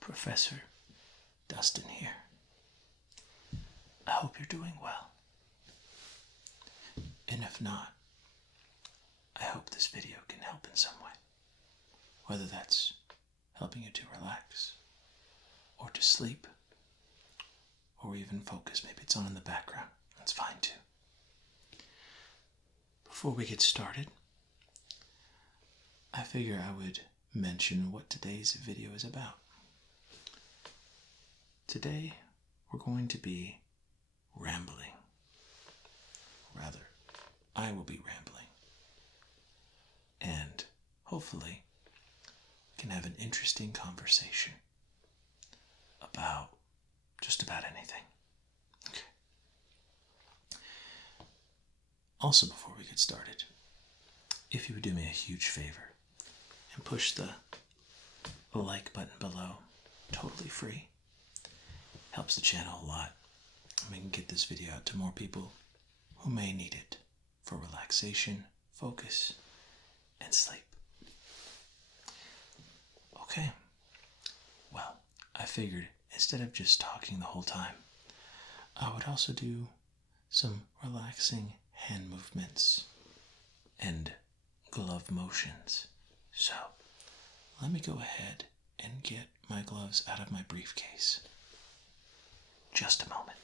Professor Dustin here. I hope you're doing well. And if not, I hope this video can help in some way. Whether that's helping you to relax, or to sleep, or even focus. Maybe it's on in the background. That's fine too. Before we get started, I figure I would mention what today's video is about. Today, we're going to be rambling. Rather, I will be rambling. And hopefully, we can have an interesting conversation about just about anything. Okay. Also, before we get started, if you would do me a huge favor and push the like button below, totally free. Helps the channel a lot, and we can get this video out to more people who may need it for relaxation, focus, and sleep. Okay, well, I figured instead of just talking the whole time, I would also do some relaxing hand movements and glove motions. So, let me go ahead and get my gloves out of my briefcase. Just a moment.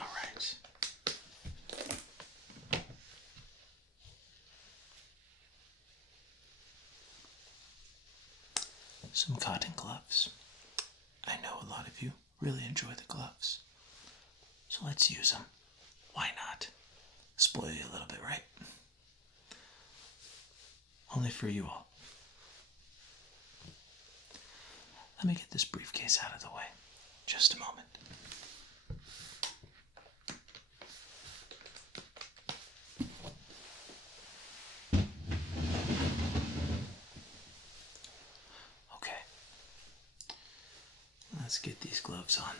All right. Some cotton gloves. I know a lot of you really enjoy the gloves, so let's use them. Why not? Spoil you a little bit, right? Only for you all. Let me get this briefcase out of the way. Just a moment. Let's get these gloves on.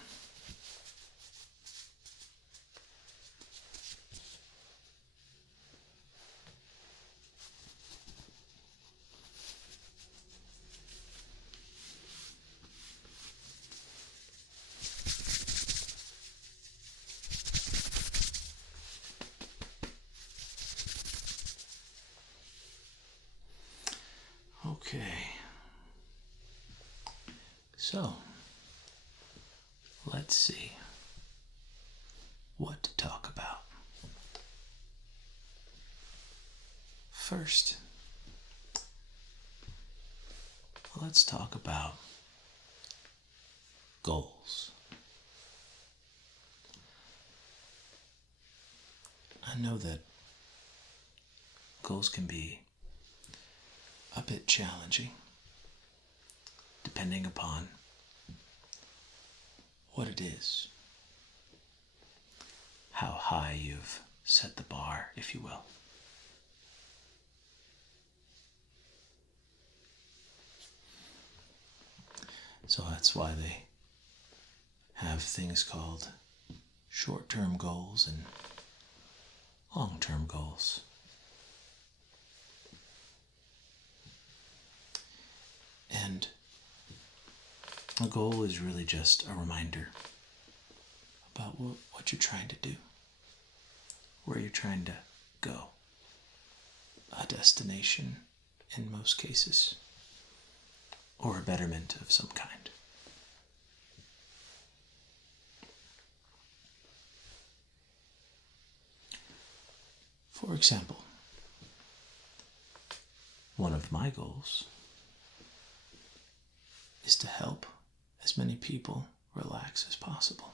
Okay. So, let's see what to talk about. First, let's talk about goals. I know that goals can be a bit challenging, depending upon what it is, how high you've set the bar, if you will. So that's why they have things called short-term goals and long-term goals. And a goal is really just a reminder about what you're trying to do, where you're trying to go, a destination in most cases, or a betterment of some kind. For example, one of my goals is to help as many people relax as possible.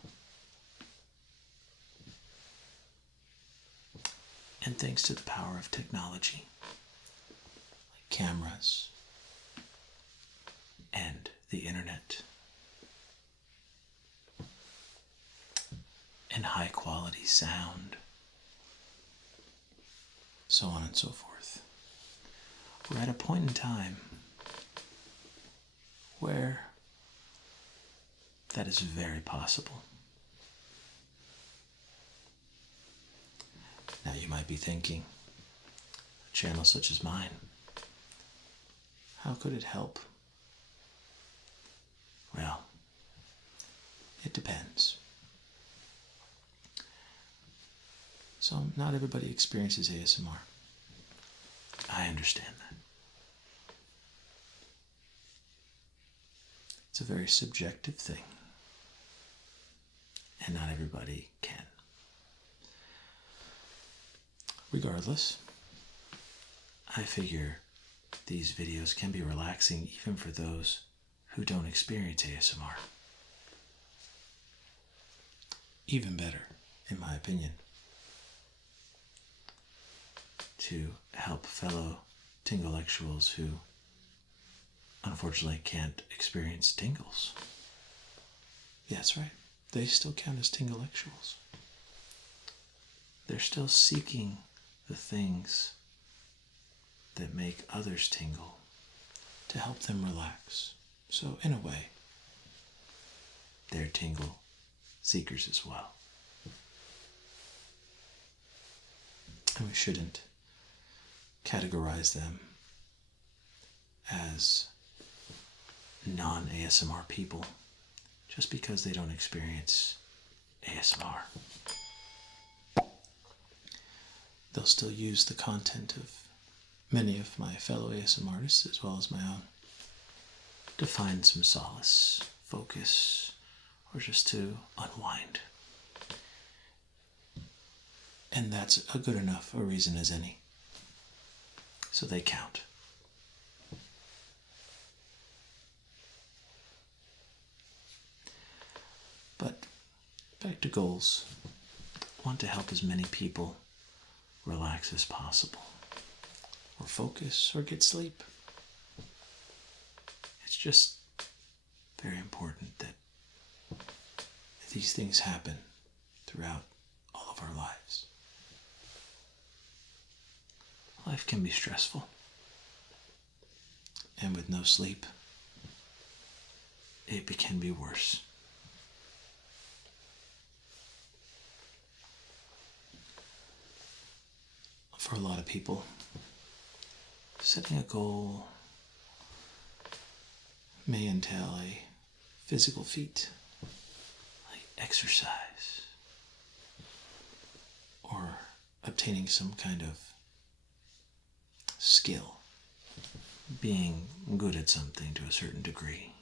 And thanks to the power of technology, like cameras and the internet, and high quality sound, so on and so forth, we're at a point in time where that is very possible. Now you might be thinking, a channel such as mine, how could it help? Well, it depends. So not everybody experiences ASMR. I understand that. It's a very subjective thing, and not everybody can. Regardless, I figure these videos can be relaxing even for those who don't experience ASMR. Even better, in my opinion, to help fellow Tinglectuals who unfortunately can't experience tingles. Yeah, that's right. They still count as Tinglectuals. They're still seeking the things that make others tingle to help them relax. So in a way, they're tingle seekers as well. And we shouldn't categorize them as non-ASMR people just because they don't experience ASMR. They'll still use the content of many of my fellow ASMR artists as well as my own to find some solace, focus, or just to unwind. And that's a good enough a reason as any. So they count. But back to goals. I want to help as many people relax as possible, or focus, or get sleep. It's just very important that these things happen throughout all of our lives. Life can be stressful, and with no sleep, it can be worse. For a lot of people, setting a goal may entail a physical feat, like exercise, or obtaining some kind of skill, being good at something to a certain degree.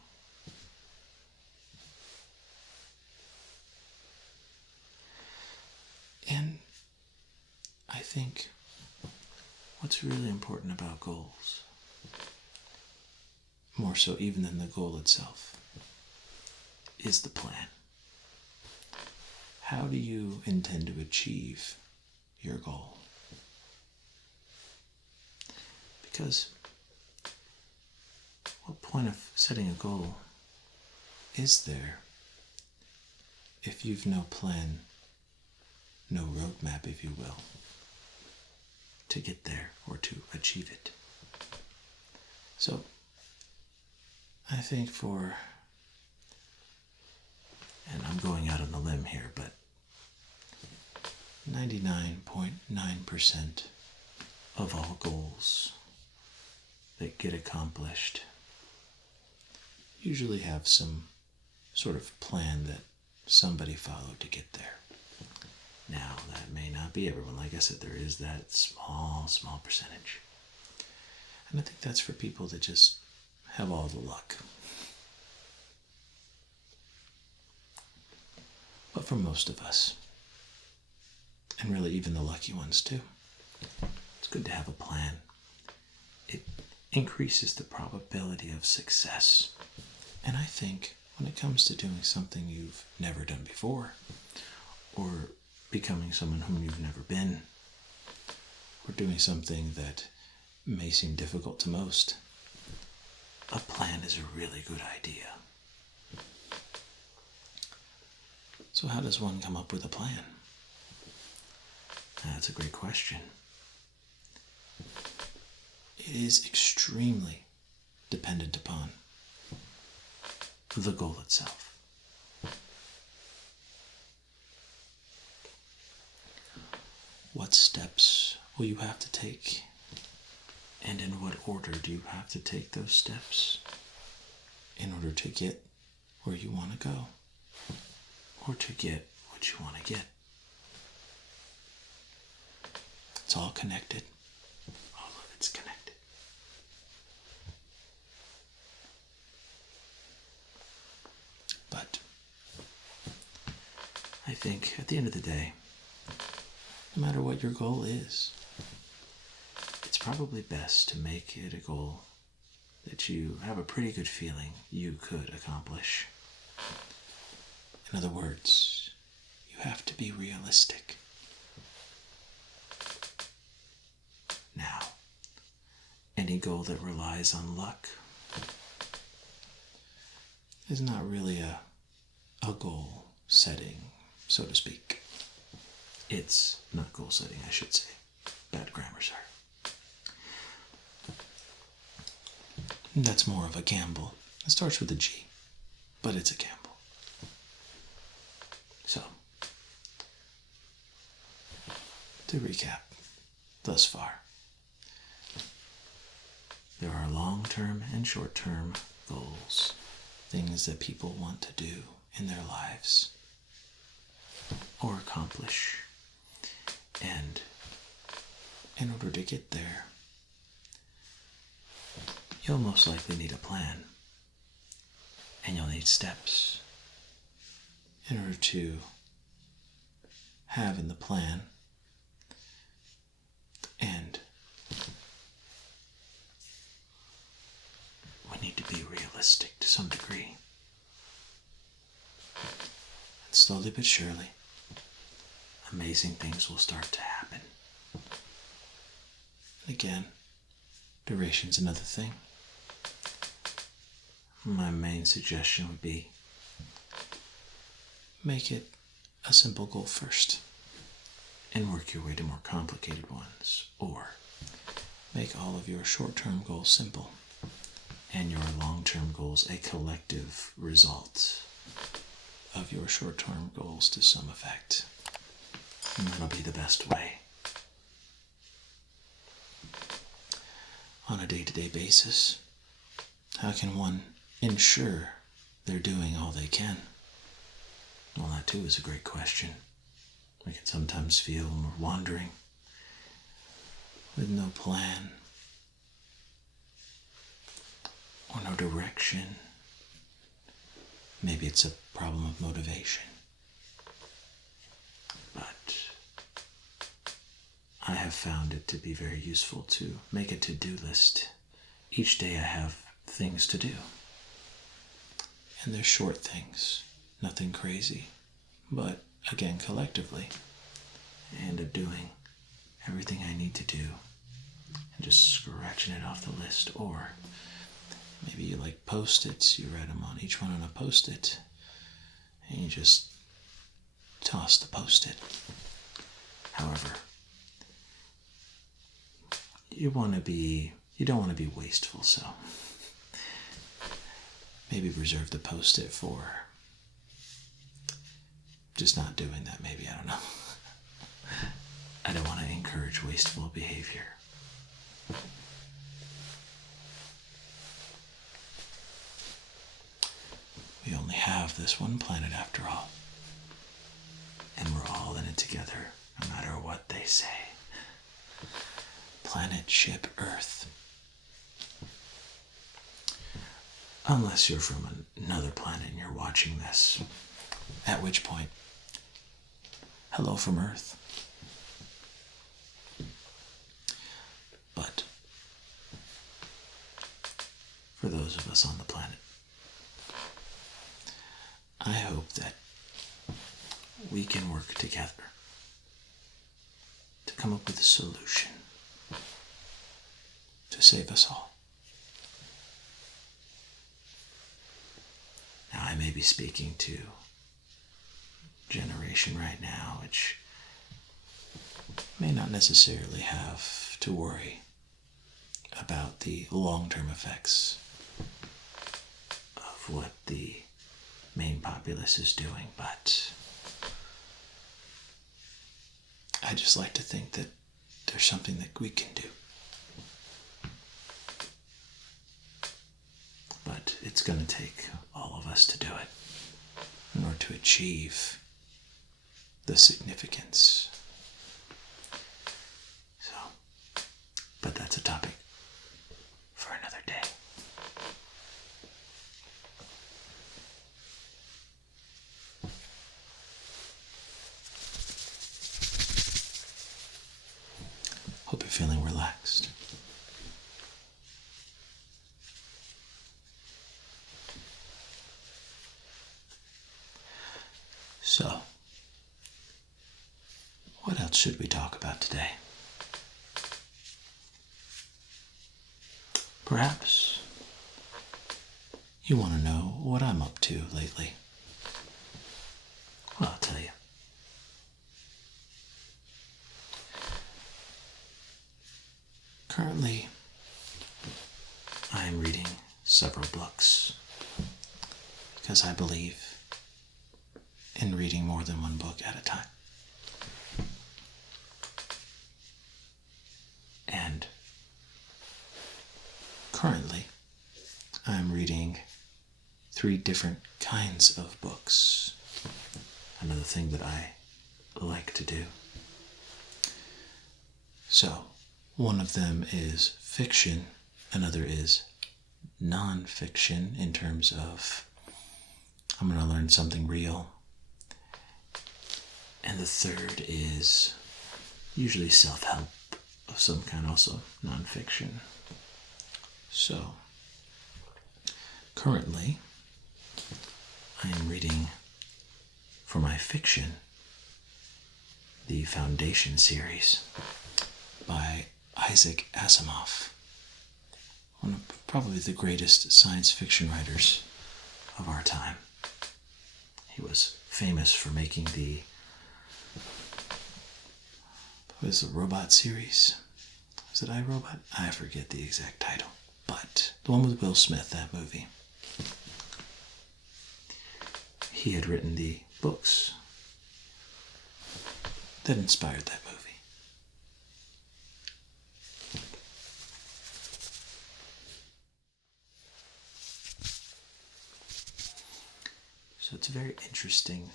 And I think what's really important about goals, more so even than the goal itself, is the plan. How do you intend to achieve your goal? Because what point of setting a goal is there if you've no plan, no roadmap, if you will, to get there or to achieve it? So, I think and I'm going out on a limb here, but 99.9% of all goals that get accomplished usually have some sort of plan that somebody followed to get there. Now, that may not be everyone. Like I said, there is that small percentage. And I think that's for people that just have all the luck. But for most of us, and really even the lucky ones too, it's good to have a plan. It increases the probability of success. And I think when it comes to doing something you've never done before, or becoming someone whom you've never been, or doing something that may seem difficult to most, a plan is a really good idea. So how does one come up with a plan? That's a great question. It is extremely dependent upon the goal itself. What steps will you have to take? And in what order do you have to take those steps in order to get where you want to go? Or to get what you want to get? It's all connected. All of it's connected. But I think at the end of the day, no matter what your goal is, it's probably best to make it a goal that you have a pretty good feeling you could accomplish. In other words, you have to be realistic. Now, any goal that relies on luck is not really a goal setting, so to speak. It's not goal setting, I should say. Bad grammar, sir. That's more of a gamble. It starts with a G, but it's a gamble. So, to recap, thus far, there are long-term and short-term goals, things that people want to do in their lives or accomplish. And in order to get there, you'll most likely need a plan, and you'll need steps in order to have in the plan. And we need to be realistic to some degree. And slowly but surely, amazing things will start to happen. And again, duration's another thing. My main suggestion would be make it a simple goal first and work your way to more complicated ones, or make all of your short-term goals simple and your long-term goals a collective result of your short-term goals to some effect. And that'll be the best way. On a day-to-day basis, how can one ensure they're doing all they can? Well, that too is a great question. We can sometimes feel when we're wandering with no plan or no direction. Maybe it's a problem of motivation. But I have found it to be very useful to make a to-do list. Each day I have things to do. And they're short things, nothing crazy. But again, collectively, I end up doing everything I need to do and just scratching it off the list. Or maybe you like Post-its, you write them on each one on a Post-it, and you just toss the Post-it. However, you don't want to be wasteful, so maybe reserve the Post-it for just not doing that, maybe, I don't know. I don't want to encourage wasteful behavior. We only have this one planet after all, and we're all in it together, no matter what they say. Planet, ship, Earth. Unless you're from another planet and you're watching this, at which point, hello from Earth. But for those of us on the planet, I hope that we can work together to come up with a solution to save us all. Now, I may be speaking to generation right now, which may not necessarily have to worry about the long-term effects of what the main populace is doing, but I just like to think that there's something that we can do. But it's going to take all of us to do it in order to achieve the significance. So, but that's a topic for another day. Hope you're feeling relaxed. So, what else should we talk about today? Perhaps you want to know what I'm up to lately. Well, I'll tell you. Currently, I am reading several books because I believe in reading more than one book at a time. And currently, I'm reading 3 different kinds of books. Another thing that I like to do. So, one of them is fiction, another is non-fiction in terms of I'm going to learn something real. And the third is usually self-help of some kind, also non-fiction. So, currently, I am reading for my fiction the Foundation series by Isaac Asimov, one of probably the greatest science fiction writers of our time. He was famous for making the robot series. Was it iRobot? I forget the exact title. But the one with Will Smith, that movie. He had written the books that inspired that movie. So it's a very interesting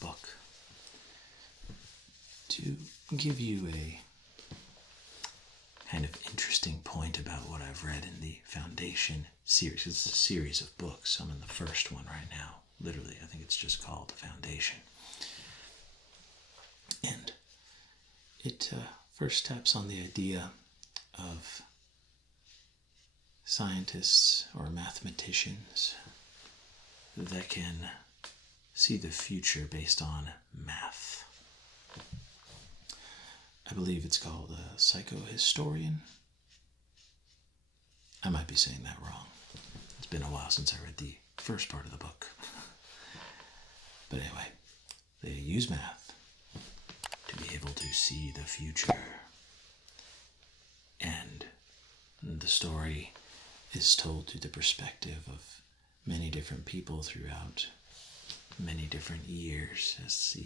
book. To give you a kind of interesting point about what I've read in the Foundation series, it's a series of books. I'm in the first one right now. Literally, I think it's just called The Foundation. And it first taps on the idea of scientists or mathematicians that can see the future based on math. I believe it's called a psychohistorian. I might be saying that wrong. It's been a while since I read the first part of the book. But anyway, they use math to be able to see the future. And the story is told through the perspective of many different people throughout many different years as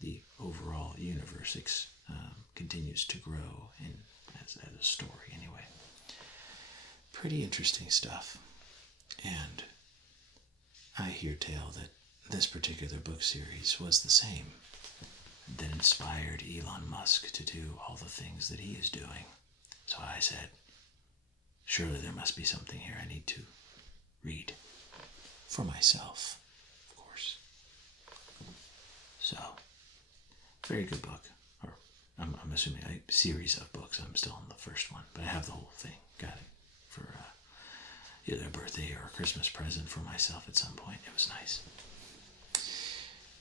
the overall universe continues to grow as a story anyway. Pretty interesting stuff. And I hear tell that this particular book series was the same that inspired Elon Musk to do all the things that he is doing. So I said, surely there must be something here I need to read for myself, of course. So, very good book. Or I'm assuming a series of books. I'm still on the first one, but I have the whole thing. Got it for either a birthday or a Christmas present for myself at some point. It was nice.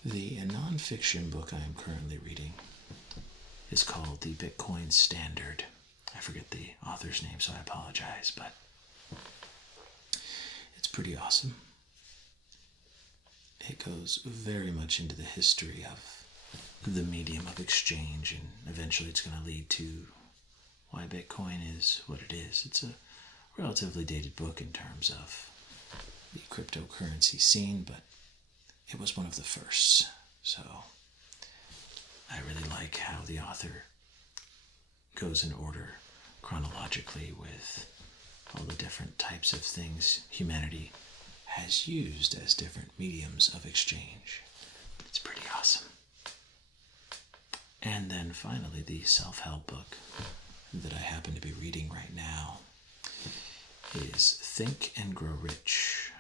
The non-fiction book I am currently reading is called The Bitcoin Standard. I forget the author's name, so I apologize, but it's pretty awesome. It goes very much into the history of the medium of exchange, and eventually it's going to lead to why Bitcoin is what it is. It's a relatively dated book in terms of the cryptocurrency scene, but it was one of the first. So I really like how the author goes in order chronologically with all the different types of things humanity has used as different mediums of exchange. It's pretty awesome. And then finally, the self-help book that I happen to be reading right now is Think and Grow Rich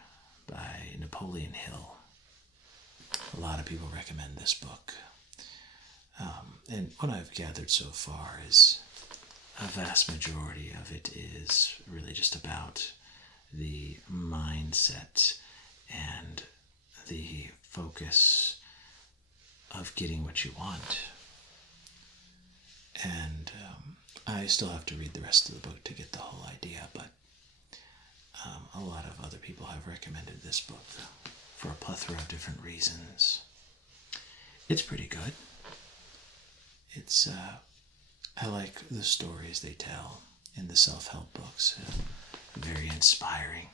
by Napoleon Hill. A lot of people recommend this book. And what I've gathered so far is a vast majority of it is really just about the mindset and the focus of getting what you want. And I still have to read the rest of the book to get the whole idea, but a lot of other people have recommended this book for a plethora of different reasons. It's pretty good. It's I like the stories they tell in the self-help books. Very inspiring.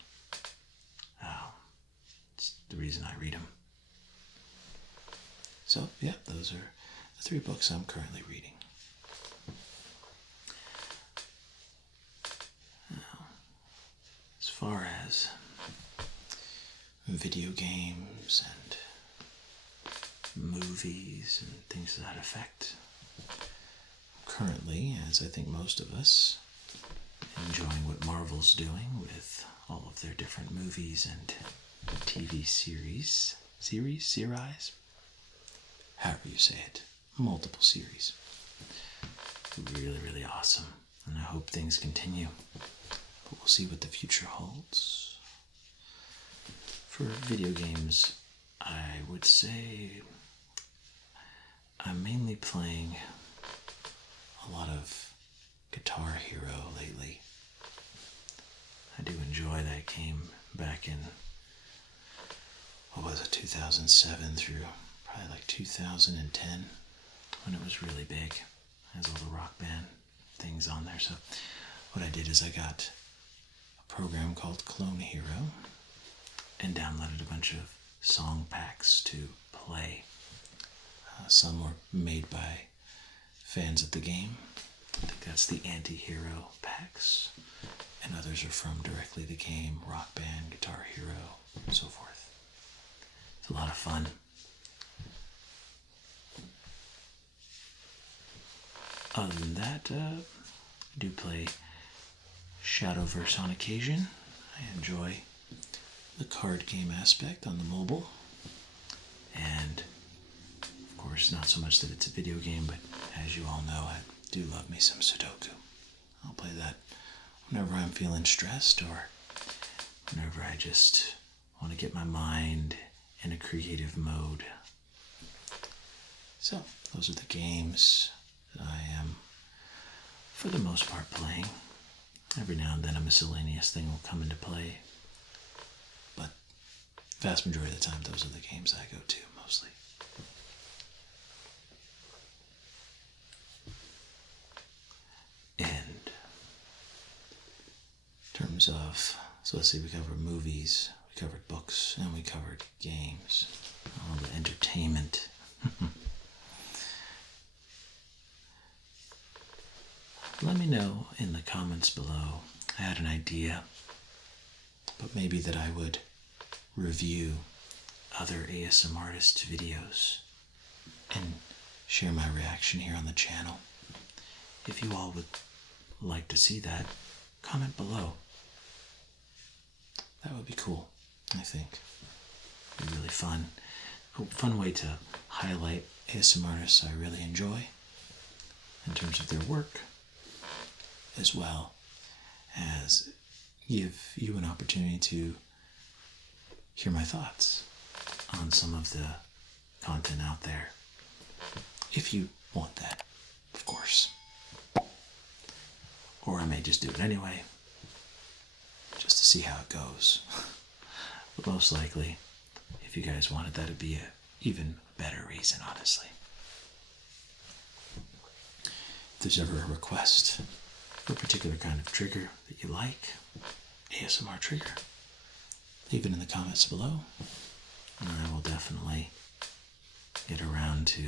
It's the reason I read them. So, yeah, those are the 3 books I'm currently reading. Now, as far as video games and movies and things to that effect, currently, as I think most of us, enjoying what Marvel's doing with all of their different movies and TV series, however you say it, multiple series. Really, really awesome, and I hope things continue, but we'll see what the future holds. For video games, I would say I'm mainly playing a lot of Guitar Hero lately. I do enjoy that game back in, 2007 through probably like 2010, when it was really big. It has all the Rock Band things on there. So what I did is I got a program called Clone Hero and downloaded a bunch of song packs to play. Some were made by fans of the game. I think that's the anti-hero packs. And others are from directly the game, Rock Band, Guitar Hero, and so forth. It's a lot of fun. Other than that, I do play Shadowverse on occasion. I enjoy the card game aspect on the mobile. And, of course, not so much that it's a video game, but as you all know, I do love me some Sudoku. I'll play that whenever I'm feeling stressed or whenever I just want to get my mind in a creative mode. So, those are the games that I am, for the most part, playing. Every now and then a miscellaneous thing will come into play, but vast majority of the time those are the games I go to, mostly. And in terms of, so let's see, we covered movies, we covered books, and we covered games. All the entertainment. Let me know in the comments below. I had an idea, but maybe that I would review other ASMR artists' videos and share my reaction here on the channel. If you all would like to see that, comment below. That would be cool, I think. It'd be really fun. A fun way to highlight ASMR artists I really enjoy in terms of their work, as well as give you an opportunity to hear my thoughts on some of the content out there. If you want that, of course. Or I may just do it anyway, just to see how it goes. But most likely, if you guys wanted that, it'd be an even better reason, honestly. If there's ever a request for a particular kind of trigger that you like, ASMR trigger, leave it in the comments below. And I will definitely get around to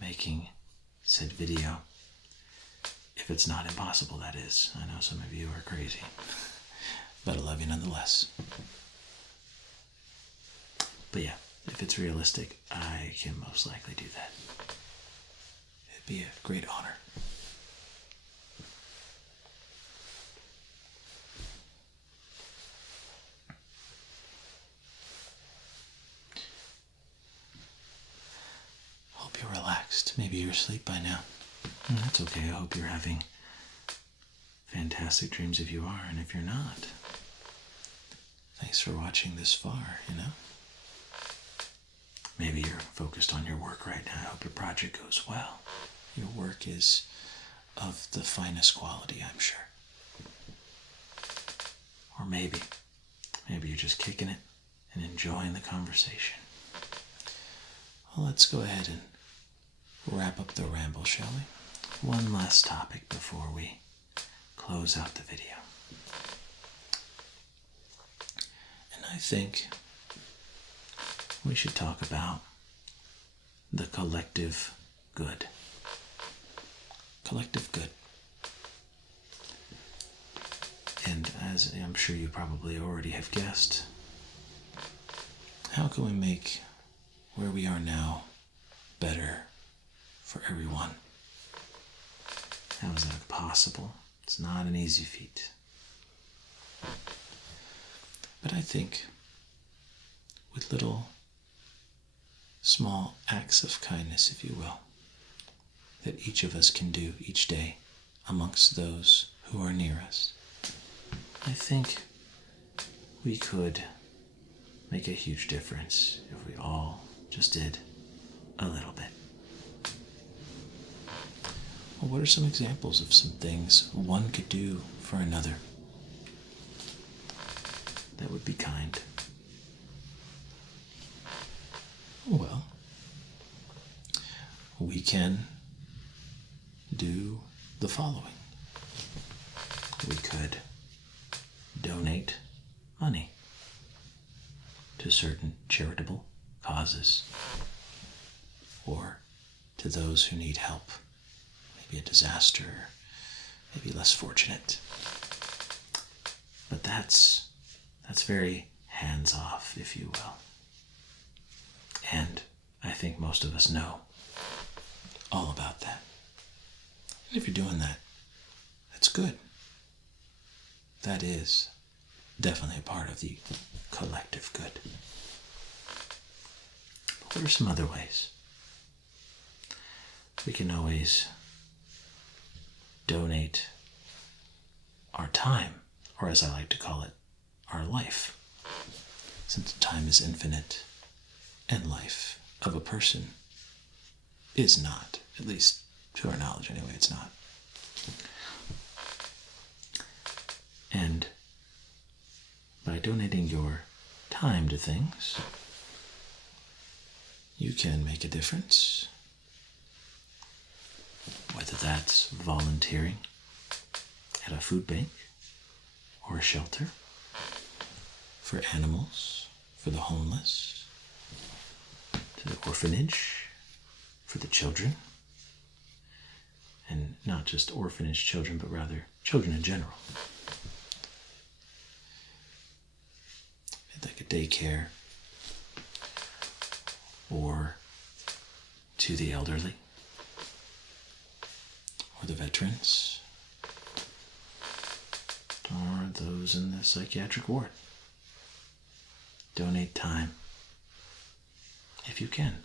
making said video. If it's not impossible, that is. I know some of you are crazy, but I love you nonetheless. But yeah, if it's realistic, I can most likely do that. It'd be a great honor. Hope you're relaxed. Maybe you're asleep by now. That's okay. I hope you're having fantastic dreams if you are, and if you're not, thanks for watching this far, Maybe you're focused on your work right now. I hope your project goes well. Your work is of the finest quality, I'm sure. Or maybe you're just kicking it and enjoying the conversation. Well, let's go ahead and wrap up the ramble, shall we? One last topic before we close out the video. And I think we should talk about the collective good. Collective good. And as I'm sure you probably already have guessed, how can we make where we are now better for everyone? How is that possible? It's not an easy feat. But I think with little small acts of kindness, if you will, that each of us can do each day amongst those who are near us, I think we could make a huge difference if we all just did a little bit. Well, what are some examples of some things one could do for another that would be kind? Well, we can do the following. We could donate money to certain charitable causes or to those who need help, maybe a disaster, maybe less fortunate. But that's very hands-off, if you will. And I think most of us know all about that. And if you're doing that, that's good. That is definitely a part of the collective good. But what are some other ways? We can always donate our time, or as I like to call it, our life. Since time is infinite, and life of a person is not, at least to our knowledge anyway, it's not. And by donating your time to things, you can make a difference. Whether that's volunteering at a food bank or a shelter, for animals, for the homeless, to the orphanage, for the children, and not just orphanage children, but rather children in general. Like a daycare, or to the elderly, or the veterans, or those in the psychiatric ward. Donate time if you can.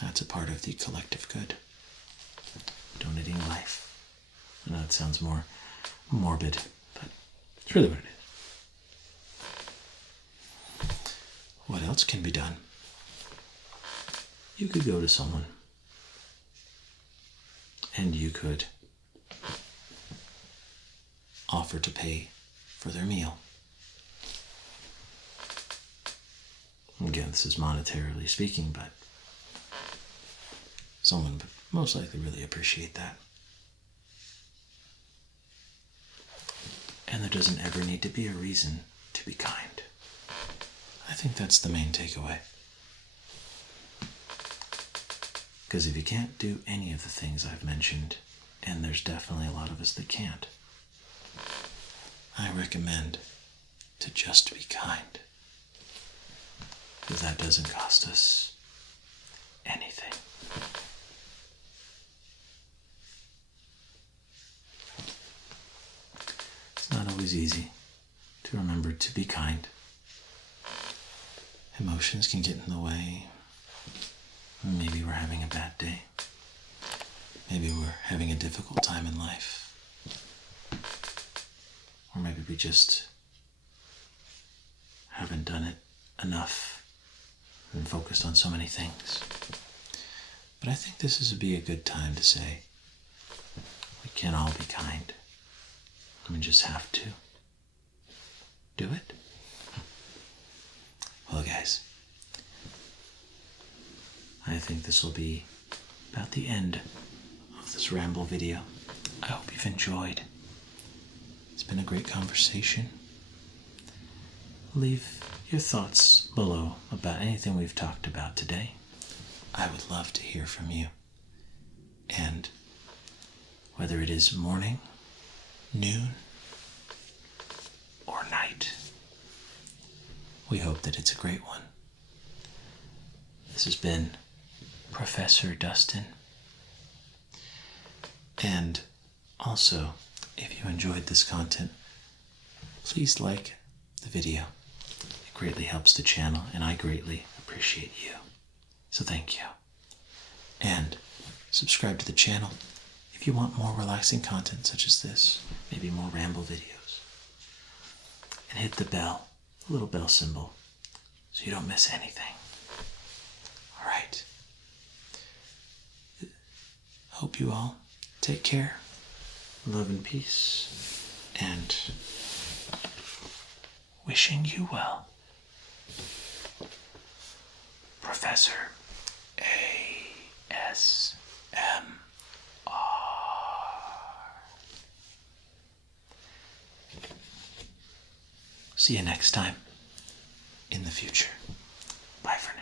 That's a part of the collective good. Donating life. I know it sounds more morbid, but it's really what it is. What else can be done? You could go to someone and you could offer to pay for their meal. Again, this is monetarily speaking, but someone would most likely really appreciate that. And there doesn't ever need to be a reason to be kind. I think that's the main takeaway. Because if you can't do any of the things I've mentioned, and there's definitely a lot of us that can't, I recommend to just be kind. Because that doesn't cost us anything. It's not always easy to remember to be kind. Emotions can get in the way. Maybe we're having a bad day. Maybe we're having a difficult time in life. Or maybe we just haven't done it enough and focused on so many things. But I think this would be a good time to say we can all be kind. We just have to do it. Well, guys, I think this will be about the end of this Ramble video. I hope you've enjoyed. It's been a great conversation. Leave your thoughts below about anything we've talked about today. I would love to hear from you. And whether it is morning, noon, or night, we hope that it's a great one. This has been Professor Dustin. And also, if you enjoyed this content, please like the video. It greatly helps the channel, and I greatly appreciate you. So thank you. And subscribe to the channel if you want more relaxing content such as this, maybe more Ramble videos. And hit the bell, the little bell symbol, so you don't miss anything. All right. Hope you all take care, love and peace, and wishing you well. Professor ASMR. See you next time in the future. Bye for now.